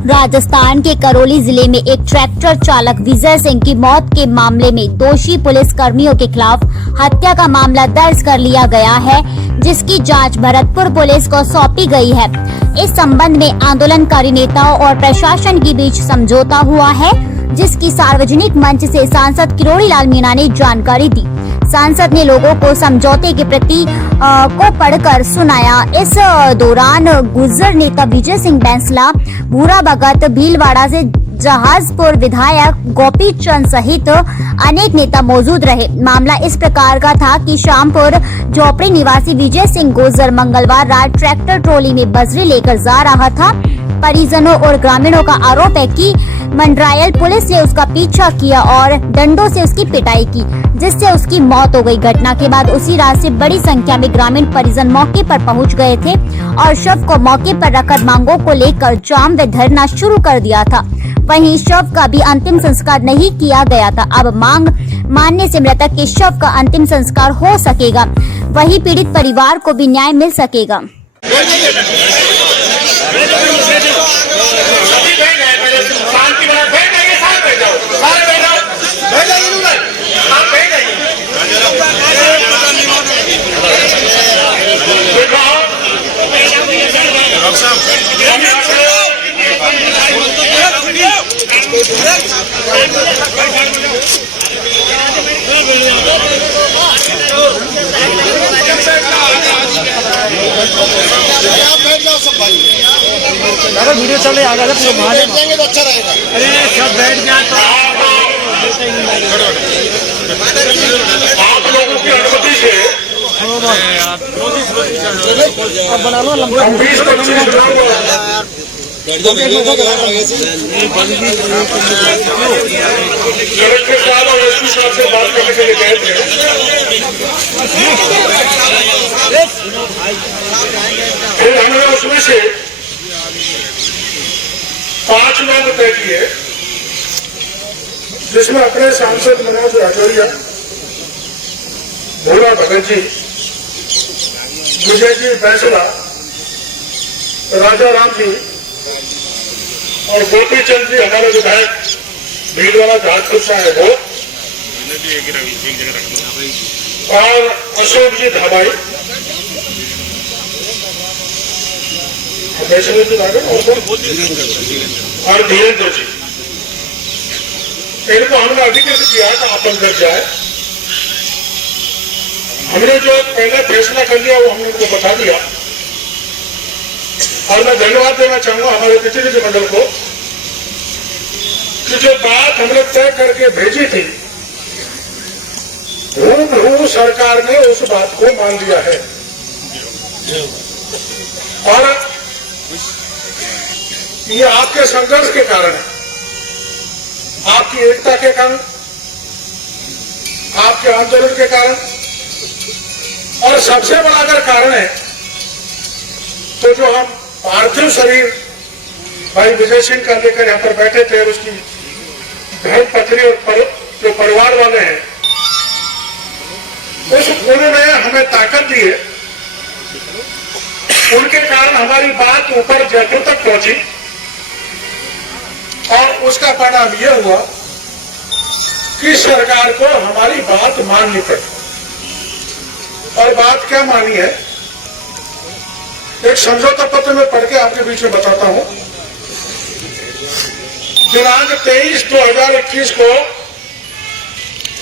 राजस्थान के करौली जिले में एक ट्रैक्टर चालक विजय सिंह की मौत के मामले में दोषी पुलिस कर्मियों के खिलाफ हत्या का मामला दर्ज कर लिया गया है, जिसकी जांच भरतपुर पुलिस को सौंपी गई है। इस संबंध में आंदोलनकारी नेताओं और प्रशासन के बीच समझौता हुआ है, जिसकी सार्वजनिक मंच से सांसद किरोड़ी लाल मीणा ने जानकारी दी। सांसद ने लोगों को समझौते की प्रति को पढ़कर सुनाया। इस दौरान गुर्जर नेता विजय सिंह बैंसला, भूरा भगत, भीलवाड़ा से जहाजपुर विधायक गोपी चंद सहित अनेक नेता मौजूद रहे। मामला इस प्रकार का था कि शामपुर झोपड़ी निवासी विजय सिंह गुर्जर मंगलवार रात ट्रैक्टर ट्रॉली में बजरी लेकर जा रहा था। परिजनों और ग्रामीणों का आरोप है कि मंडरायल पुलिस ने उसका पीछा किया और डंडों से उसकी पिटाई की, जिससे उसकी मौत हो गई। घटना के बाद उसी रात से बड़ी संख्या में ग्रामीण परिजन मौके पर पहुंच गए थे और शव को मौके पर रखकर मांगों को लेकर जाम व धरना शुरू कर दिया था। वहीं शव का भी अंतिम संस्कार नहीं किया गया था। अब मांग मानने से मृतक के शव का अंतिम संस्कार हो सकेगा, वही पीड़ित परिवार को भी न्याय मिल सकेगा। अगर वीडियो चले आगे तो जाएंगे तो अच्छा रहेगा। अरे सब बैठ जाए तो आप लोगों की अनुमति से अब बना लो लंबा 20-25 साहब से बात करने के लिए गए थे। फिर हमने उसमें से 5 लोग तय किए, जिसमें अपने सांसद मनोज राठौरिया, भूरा भगत जी, विजय जी बैंसला, राजा राम जी और गोपी चंद जी हमारे विधायक भीलवाड़ा जहाजपुर से आए हो, और अशोक जी धाबाई और धीरेन्द्र जी। इनको हमने अधिकृत किया था आपन कर जाए। हमने जो पहले फैसला कर लिया वो हमने उनको बता दिया, और मैं धन्यवाद देना चाहूंगा हमारे प्रतिनिधि मंडल को कि जो बात हमने तय करके भेजी थी, हूबहू सरकार ने उस बात को मान लिया है। और ये आपके संघर्ष के कारण है, आपकी एकता के कारण, आपके आंदोलन के कारण, और सबसे बड़ा अगर कारण है तो जो हम पार्थिव शरीर भाई विजय सिंह का लेकर यहां पर बैठे थे, उसकी धर्म पत्नी और जो परिवार वाले हैं, उन्होंने हमें ताकत दी है। उनके कारण हमारी बात ऊपर जयपुर तक पहुंची, और उसका परिणाम यह हुआ कि सरकार को हमारी बात माननी पड़ी। और बात क्या मानी है, एक समझौता पत्र में पढ़ के आपके बीच में बताता हूं। दिनांक 23/2021 को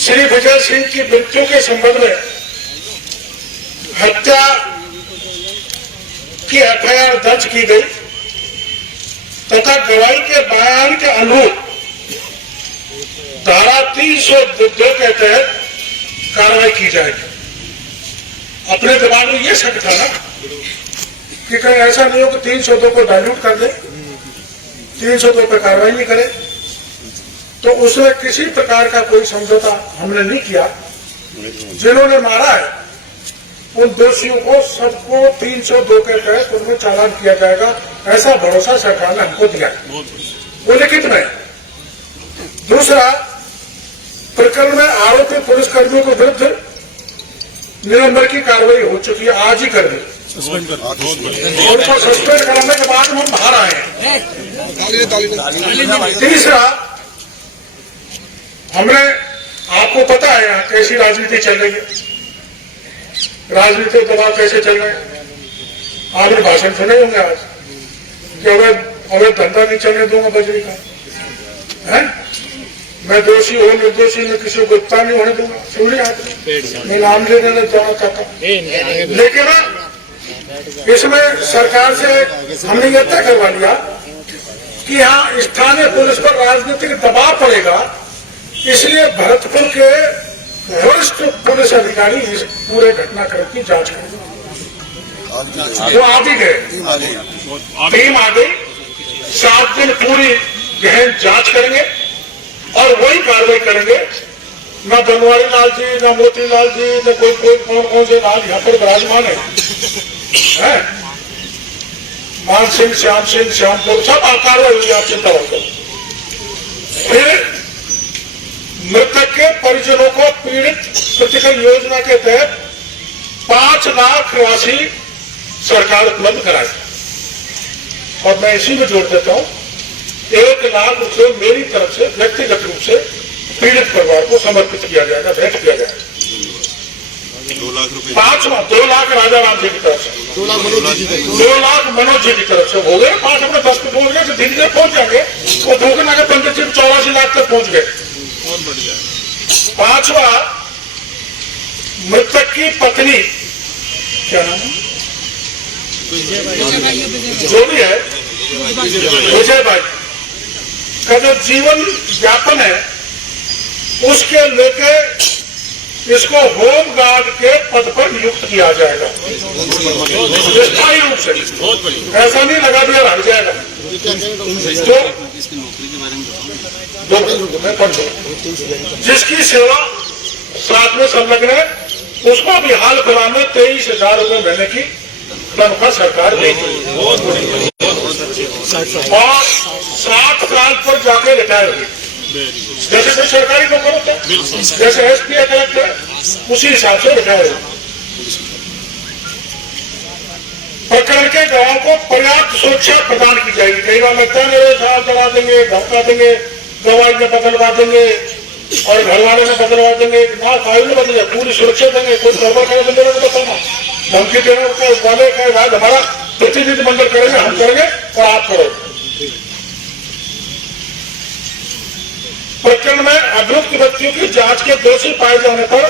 श्री विजय सिंह की मृत्यु के संबंध में हत्या की एफआईआर दर्ज की गई तथा गवाही के बयान के अनुरूप धारा 302 के तहत कार्रवाई की जाएगी। अपने दिमाग में यह शक था ना कि कहीं ऐसा नहीं हो कि 302 को डाइल्यूट कर दे, 302 पर कार्रवाई नहीं करे। तो उसमें किसी प्रकार का कोई समझौता हमने नहीं किया। जिन्होंने मारा है उन दोषियों को सबको 302 के तहत उनमें चालान किया जाएगा, ऐसा भरोसा सरकार ने हमको दिया, वो लिखित में। दूसरा, प्रकरण में आरोपी पुलिसकर्मियों के विरुद्ध निलंबन की कार्रवाई हो चुकी है, आज ही कर दी। उनको सस्पेंड कराने के बाद हम बाहर आए हैं। तीसरा, हमने आपको पता है यहाँ कैसी राजनीति चल रही है, राजनीतिक दबाव कैसे चल रहे हैं। आपने भाषण सुने होंगे आज कि अवैध धंधा नहीं चलने दूंगा बजरी का, है? मैं दोषी हो निर्दोषी में किसी को गिरफ्तार नहीं होने दूंगा, सुनिए आपने, मैं नाम ले देना जाना चाहता हूँ। लेकिन इसमें सरकार से हमने यह तय करवा लिया कि यहाँ स्थानीय पुलिस पर राजनीतिक दबाव पड़ेगा, इसलिए भरतपुर के वरिष्ठ पुलिस अधिकारी इस पूरे घटनाक्रम की जांच करेंगे। वो आ भी गए, टीम आ गई, 7 दिन पूरी गहन जांच करेंगे और वही कार्रवाई करेंगे। न बनवारी लाल जी, न मोती लाल जी, न कोई कौन से लाल यहाँ पर विराजमान है? मान सिंह, श्याम सिंह, श्यामपुर, सब कार्रवाई हुई, आप चिंता मत करो। फिर मृतक के परिजनों को पीड़ित प्रतिकर योजना के तहत 5 लाख राशि सरकार उपलब्ध कराए। और मैं इसी में जोड़ देता हूं, 1 लाख रुपये मेरी तरफ से व्यक्तिगत रूप से पीड़ित परिवार को समर्पित किया जाएगा, भेंट किया जाएगा। 2 लाख राजा राम जी की तरफ से, 2 लाख मनोज जी की तरफ से हो गए, 5 अपने 10 पे पहुंच गए, धीरे धीरे पहुंच जाएंगे, वो 2 के नाके 84 लाख तक पहुंच गए। 5वां, मृतक की पत्नी, क्या नाम है, जो भी है, विजय बाई का जो जीवन यापन है उसके लेके इसको होम गार्ड के पद पर नियुक्त किया जाएगा स्थायी रूप से। ऐसा नहीं लगा दिया हट जाएगा। जिसकी सेवा साथ में संलग्न है उसको भी हाल फिलहाल में 23,000 रुपये महीने की तनख्वाह सरकार देगी और 60 साल पर जाके रिटायर होगी। जैसे कोई सरकारी नौकर होता है, जैसे एसपी है, कलेक्टर, उसी हिसाब से रिटायर होगी। प्रकरण के गवाहों को पर्याप्त सुरक्षा प्रदान की जाएगी। कई बार लगता है मेरे साथ दबा देंगे, धमका देंगे, गवाही में बदलवा देंगे और घर वालों में बदलवा देंगे, ना फाइल में बदलेगा, पूरी सुरक्षा देंगे। कोई गड़बड़ करे बंदे को बताना, धमकी देने वाले का इलाज हमारा प्रतिनिधिमंडल करेंगे, हम करेंगे और आप करोगे। प्रकरण में अभियुक्त व्यक्तियों की जांच के दोषी पाए जाने पर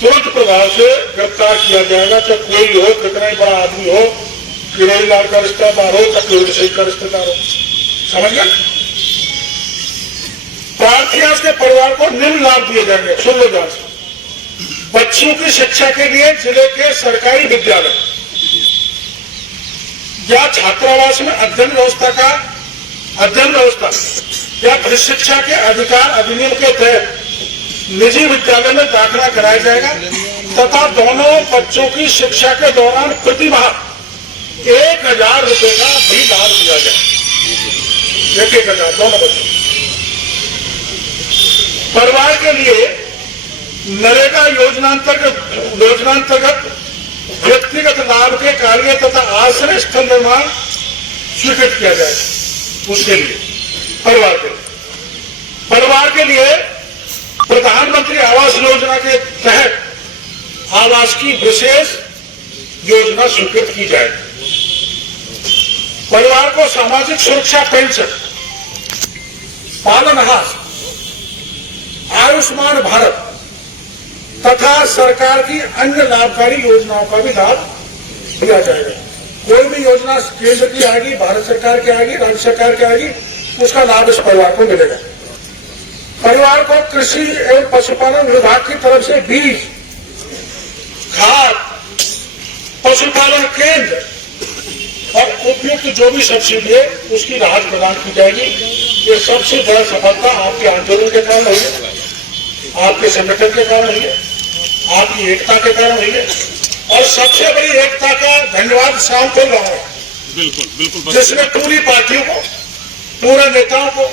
तुरंत प्रभाव से गिरफ्तार किया जाएगा, चाहे कोई हो, कितना ही बड़ा आदमी हो, किरोड़ी लाल का रिश्तेदार हो, चाहे किरोड़ी सिंह का रिश्तेदार हो, समझ गए। प्रार्थी के परिवार को निम्न लाभ दिए जाएंगे, सुन लो ध्यान से। बच्चों की शिक्षा के लिए जिले के सरकारी विद्यालय या छात्रावास में अध्ययन व्यवस्था या शिक्षा के अधिकार अधिनियम के तहत निजी विद्यालय में दाखिला कराया जाएगा तथा दोनों बच्चों की शिक्षा के दौरान प्रति माह 1,000 रुपए का भी लाभ दिया जाए। 1,000 दोनों बच्चों। परिवार के लिए नरेगा योजनांतर्गत व्यक्तिगत लाभ के कार्य तथा आश्रय स्थल निर्माण स्वीकृत किया जाएगा। उसके लिए परिवार के लिए प्रधानमंत्री आवास योजना के तहत आवास की विशेष योजना स्वीकृत की जाएगी। परिवार को सामाजिक सुरक्षा पेंशन, पालनहार, आयुष्मान भारत तथा सरकार की अन्य लाभकारी योजनाओं का भी लाभ दिया जाएगा। कोई भी योजना केंद्र की आएगी, भारत सरकार की आएगी, राज्य सरकार की आएगी, उसका लाभ इस परिवार को मिलेगा। परिवार को कृषि एवं पशुपालन विभाग की तरफ से बीज, खाद, पशुपालन केंद्र और उपयुक्त जो भी सब्सिडी है उसकी राहत प्रदान की जाएगी। ये सबसे बड़ा सफलता आपके आंदोलन के कारण हुई है, आपके संगठन के कारण हुई है, आपकी एकता के कारण हुई है और सबसे बड़ी एकता का धन्यवाद शाम को रहा है, जिसने पूरी पार्टियों को, पूरे नेताओं को,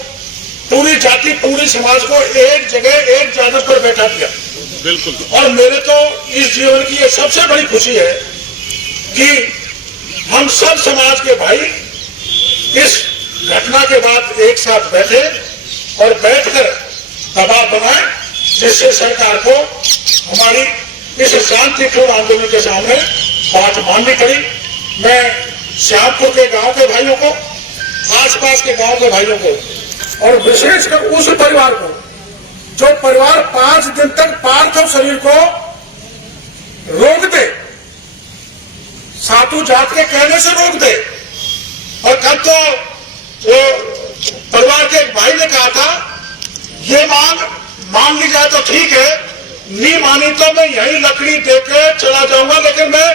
पूरी जाति, पूरी समाज को एक जगह एक चादर पर बैठा दिया। और मेरे तो इस जीवन की ये सबसे बड़ी खुशी है कि हम सब समाज के भाई इस घटना के बाद एक साथ बैठे और बैठकर दबाव बनाए, जिससे सरकार को हमारी इस शांतिपूर्ण आंदोलन के सामने बात माननी पड़ी। मैं श्यामपुर के गांव के भाइयों को, आसपास के गांव के भाइयों को और विशेषकर उस परिवार को जो परिवार 5 दिन तक पार्थिव शरीर को रोक दे, साधु जात के कहने से रोक दे। और कल तो वो परिवार के एक भाई ने कहा था, ये मांग मान ली जाए तो ठीक है, नहीं मानी तो मैं यही लकड़ी देके चला जाऊंगा, लेकिन मैं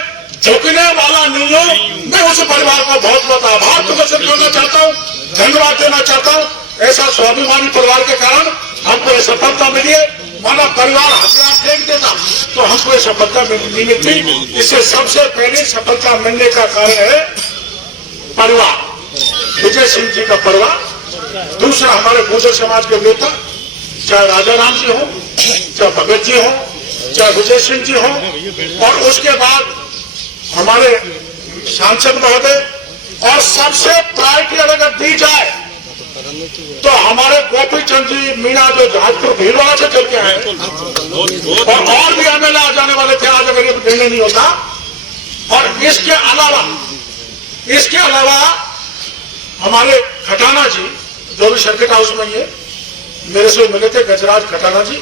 झुकने वाला नहीं हूं। मैं उस परिवार का बहुत बहुत आभार प्रदर्शन करना चाहता हूं, धन्यवाद देना चाहता हूं। ऐसा स्वाभिमानी परिवार के कारण हमको ये सफलता मिली है। माना परिवार हथियार फेंक देता तो हमको ये सफलता नहीं मिलती। इससे सबसे पहले सफलता मिलने का कारण है परिवार, विजय सिंह जी का परिवार। दूसरा हमारे गुर्जर समाज के नेता, चाहे राजा राम जी हो, चाहे भगत जी हो, चाहे विजय सिंह जी हो, और उसके बाद हमारे सांसद महोदय, और सबसे प्रायोरिटी अगर दी जाए तो हमारे गोपी चंद जी मीणा जो जहाजपुर भीलवाड़ा से चल के आए, और भी एमएलए आ जाने वाले थे आज अगर ये निर्णय नहीं होता। और इसके अलावा हमारे खटाना जी जो भी सर्किट हाउस में ये मेरे से मिले थे, गजराज खटाना जी,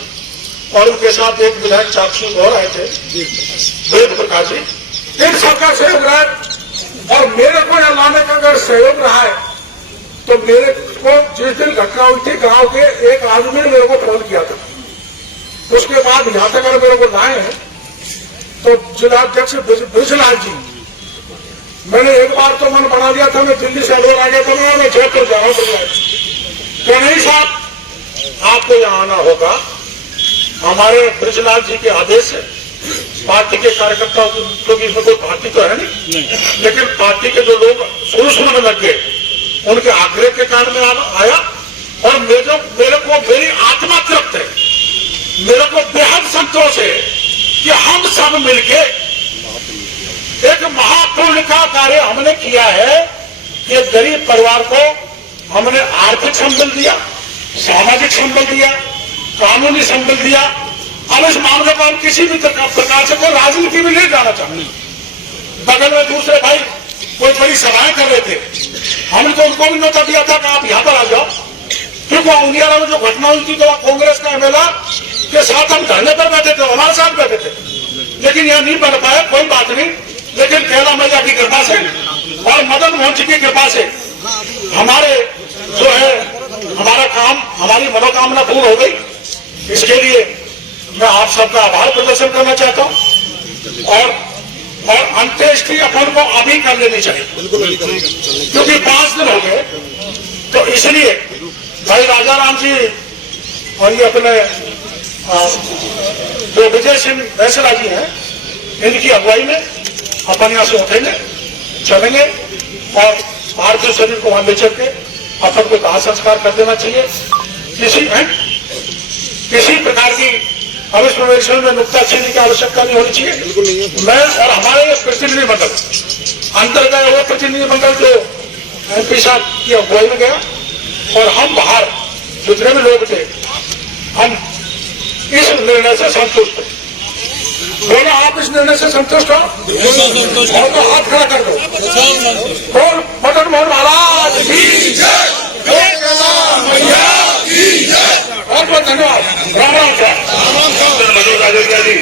और उनके साथ एक विधायक चापसी और आए थे, वेद प्रकाश जी। इन सबका सहयोग रहा है। और मेरे को यहाँ लाने का अगर सहयोग रहा है तो मेरे को जिस दिन घटना हुई थी, गांव के एक आदमी ने मेरे को फोन किया था। उसके बाद यहां तक अगर मेरे को लाए हैं तो जिलाध्यक्ष ब्रिजलाल जी, मैंने एक बार तो मन बना लिया था, मैं दिल्ली से अलवर आ गया था, मैं जयपुर जा रहा हूँ। तो नहीं साहब, आपको यहाँ आना होगा। हमारे ब्रिजलाल जी के आदेश से पार्टी के कार्यकर्ताओं की, क्योंकि इसमें कोई पार्टी तो है नहीं, लेकिन पार्टी के जो लोग शुरू में लग गए, उनके आग्रह के कारण में आया। और मेरे को मेरी आत्मा तृप्त है, मेरे को बेहद संतोष है कि हम सब मिलके एक महापुण्य का कार्य हमने किया है कि गरीब परिवार को हमने आर्थिक संबल दिया, सामाजिक संबल दिया, कानूनी संबल दिया। अब इस मामले को हम किसी भी प्रकार से कोई राजनीति में नहीं जाना चाहते। बगल में दूसरे भाई कोई बड़ी सभाएं कर रहे थे, हमने तो उनको भी न्योता दिया था कि आप यहाँ पर आ जाओ, क्योंकि उंडियाला में जो घटना हुई थी तो कांग्रेस का एमएलए के साथ हम धरने पर बैठे थे, हमारे साथ बैठे थे, लेकिन यह नहीं बन पाया। कोई बात नहीं, लेकिन कैला मैया की कृपा से और मदन मोहन जी की कृपा से हमारे जो है हमारा काम, हमारी मनोकामना पूर्ण हो गई। इसके लिए मैं आप सबका आभार प्रदर्शन करना चाहता हूँ। और अंत्येष्टि अपन को अभी कर लेनी चाहिए, क्योंकि 5 दिन हो गए। तो इसलिए भाई राजा राम जी और ये अपने जो विजय सिंह वैसला जी हैं, इनकी अगुवाई में अपन यहाँ से उठेंगे, चलेंगे और पार्थिव शरीर को वहां ले चल के अपन को दाह संस्कार कर देना चाहिए। किसी प्रकार की अविश्ववेशन में नुक्ताचीनी की आवश्यकता नहीं होनी चाहिए। मैं और हमारे प्रतिनिधिमंडल अंदर गए, वो प्रतिनिधिमंडल जो एमपी साहब की अगुवाई में गया, और हम बाहर जितने भी लोग थे, हम इस निर्णय से संतुष्ट हैं। बोलो आप इस निर्णय से संतुष्ट हो? और तो हाथ खड़ा कर दो। बोल मदन मोहन महाराज की जय, बहुत बहुत धन्यवाद। राम राम सर, मनोज राजेंद्र जी।